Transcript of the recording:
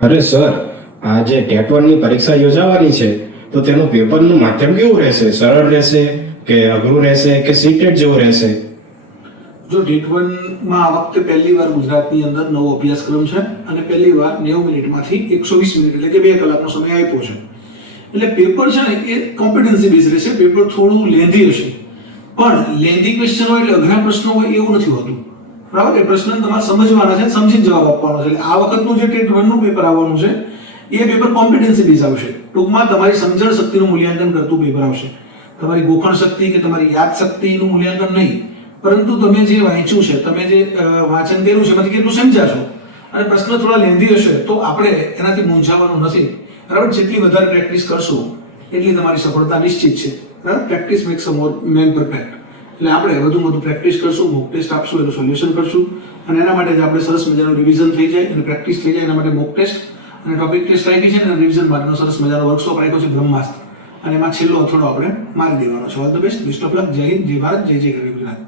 અરે સર, આ જે ટેટ 1 ની પરીક્ષા યોજાવાની છે તો તેનું પેપરનું માધ્યમ કેવું રહેશે? સરળ રહેશે કે અઘરું રહેશે કે સીટેટ જેવું રહેશે? જો ટેટ 1 માં આ વખતે પહેલીવાર ગુજરાતની અંદર નવો અભ્યાસક્રમ છે અને પહેલીવાર 90 મિનિટમાંથી 120 મિનિટ એટલે કે 2 કલાકનો સમય આપ્યો છે. એટલે પેપર છે ને એ કોમ્પિટન્સી બેઝ રહેશે. પેપર થોડું લેન્ધી હશે, પણ લેન્ધી ક્વેશ્ચન હોય એટલે અઘરા પ્રશ્નો હોય એવું નથી હોતું. બરાબર? એ પ્રશ્ન તમારે સમજવાના છે, સમજીને જવાબ આપવાનો છે. એટલે આ વખતનું જે ટેટ 1 નું પેપર આવવાનું છે એ પેપર કોમ્પિટન્સી બેઝ આવશે. ટૂંકમાં તમારી સમજણ શક્તિનું મૂલ્યાંકન કરતું પેપર આવશે. તમારી ગોખણ શક્તિ કે તમારી યાદ શક્તિનું મૂલ્યાંકન નહીં, પરંતુ તમે જે વાંચ્યું છે, તમે જે વાંચન કર્યું છે એમાંથી કેટલું સમજ્યા છો. અને પ્રશ્ન થોડા લેન્ધી હશે તો આપણે એનાથી મૂંઝાવાનું નથી. બરાબર? જેટલી વધારે પ્રેક્ટિસ કરશો એટલી તમારી સફળતા નિશ્ચિત છે. બરાબર? પ્રેક્ટિસ મેક્સ અ મેન પરફેક્ટ. એટલે આપણે વધુમાં વધુ પ્રેક્ટિસ કરશું, મોક ટેસ્ટ આપશું, એનું સોલ્યુશન કરશું અને એના માટે જ આપણે સરસ મજાનું રિવિઝન થઈ જાય અને પ્રેક્ટિસ થઈ જાય એના માટે મોક ટેસ્ટ અને ટોપિક ટેસ્ટ રાખી છે અને રિવિઝન માટેનો સરસ મજાનો વર્કશોપ રાખ્યો છે બ્રહ્માસ્ત્ર. અને એમાં છેલ્લો અથડો આપણે મારી દેવાનો છે. All the best, best of luck. જય હિન્દ, જય ભારત, જય જય ગરવી ગુજરાત.